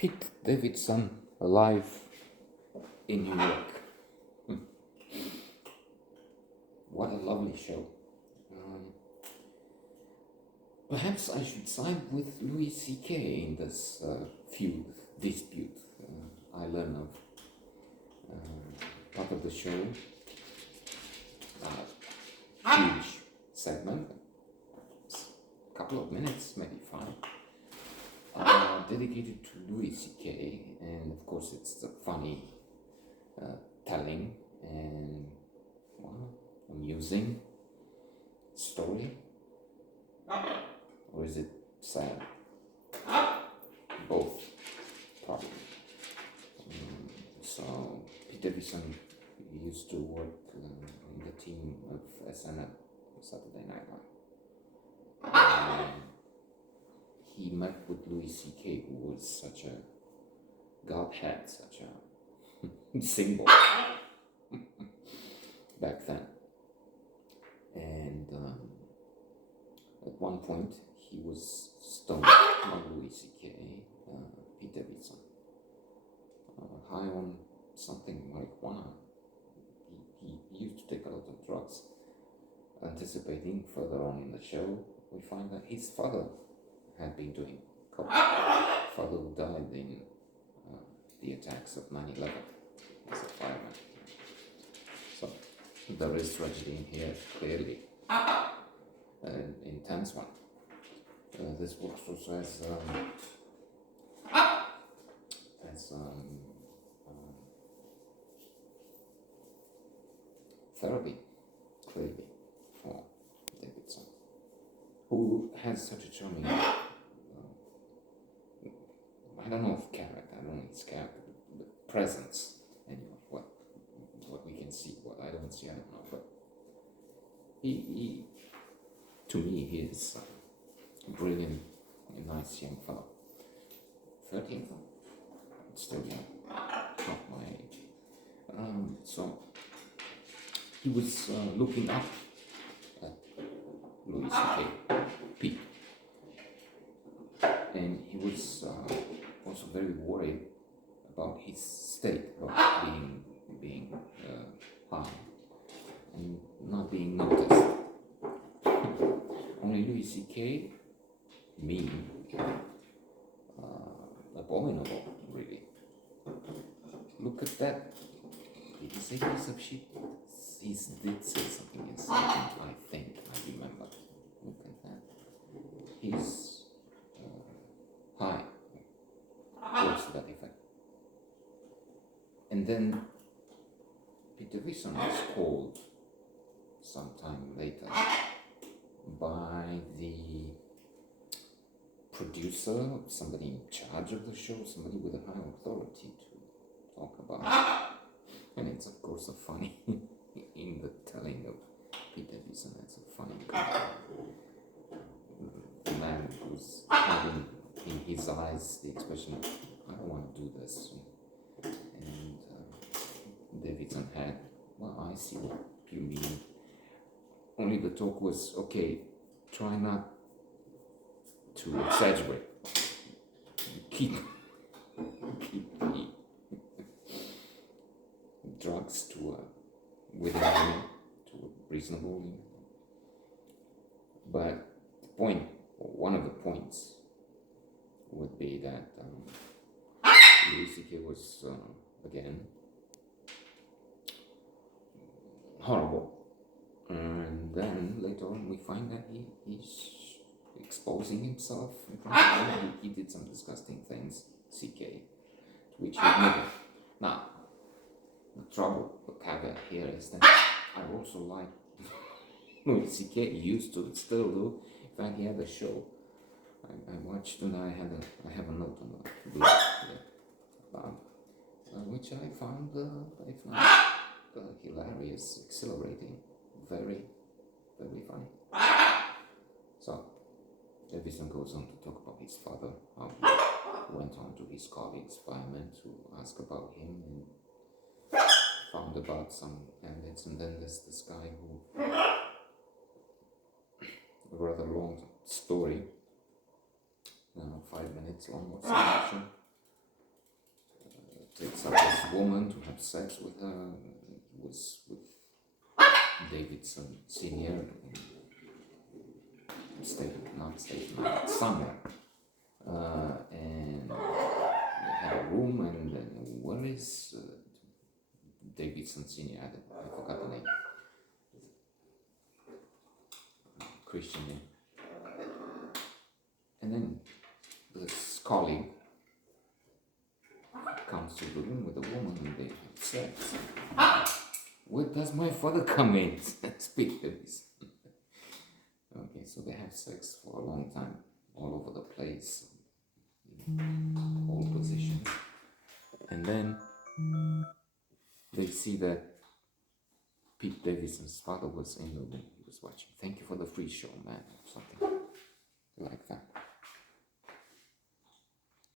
Pete Davidson live in New York. What a lovely show. Perhaps I should side with Louis C.K. in this dispute. I learn of part of the show, huge segment, a couple of minutes, maybe 5, dedicated to Louis C.K. And of course it's a funny telling and amusing story. Or is it sad? Both, probably. So Pete Davidson used to work in the team of SNL, Saturday Night Live. He met with Louis C.K., who was such a godhead, such a symbol back then. And at one point, he was stoned by Louis C.K., Pete Davidson, high on something marijuana. He used to take a lot of drugs. Anticipating further on in the show, we find that his father had been doing coke. Father who died in the attacks of 9/11 as a fireman. So there is tragedy in here, clearly. An intense one. This works also as therapy, clearly, for Davidson, who has such a charming, I don't know if character, I don't know his character, but presence, anyway, what we can see, what I don't see, I don't know, but he to me, he is a brilliant, nice young fellow. 13, still young, not my age. So he was looking up at Louis C.K. Pete, and he was also very worried about his state of being high and not being noticed. Only Louis C.K., mean, abominable, really. Look at that. Did he say piece of shit? He did say something in second, I think, I remember. Look at that. He's high. Words to that effect. And then Pete Davidson was called sometime later by the producer, somebody in charge of the show, somebody with a high authority to talk about it. And it's of course a funny in the telling of Pete Davidson, it's a funny guy. The man who's having in his eyes the expression of, I don't want to do this. And Davidson had, well, I see what you mean. Only the talk was, okay, try not to exaggerate. Keep the drugs to within a limit, to a reasonable limit. But the point, or one of the points, would be that Louis C.K. was again horrible. And then later on we find that he's exposing himself in front of everyone. He did some disgusting things, C.K., to which he admitted. Now, the trouble, the caveat here is that I also like Louis C.K. used to still do. In fact, he had a show I watched, and I have a note on the blog about which I found, if not hilarious, exhilarating, very, very funny. So Davidson goes on to talk about his father, how he went on to his colleagues, firemen, to ask about him, and found about some candidates, and then there's this guy who, a rather long story, 5 minutes long or something, supposed woman to have sex with her. He was with Davidson Senior in somewhere. And they had a room, and then where is Davidson Senior? I forgot the name. Christian name. And then this colleague comes to the room with a woman and they have sex. Where does my father come in? Speak to this. Okay, so they have sex for a long time, all over the place, in all positions. And then they see that Pete Davidson's father was in the room. He was watching. Thank you for the free show, man. Or something like that.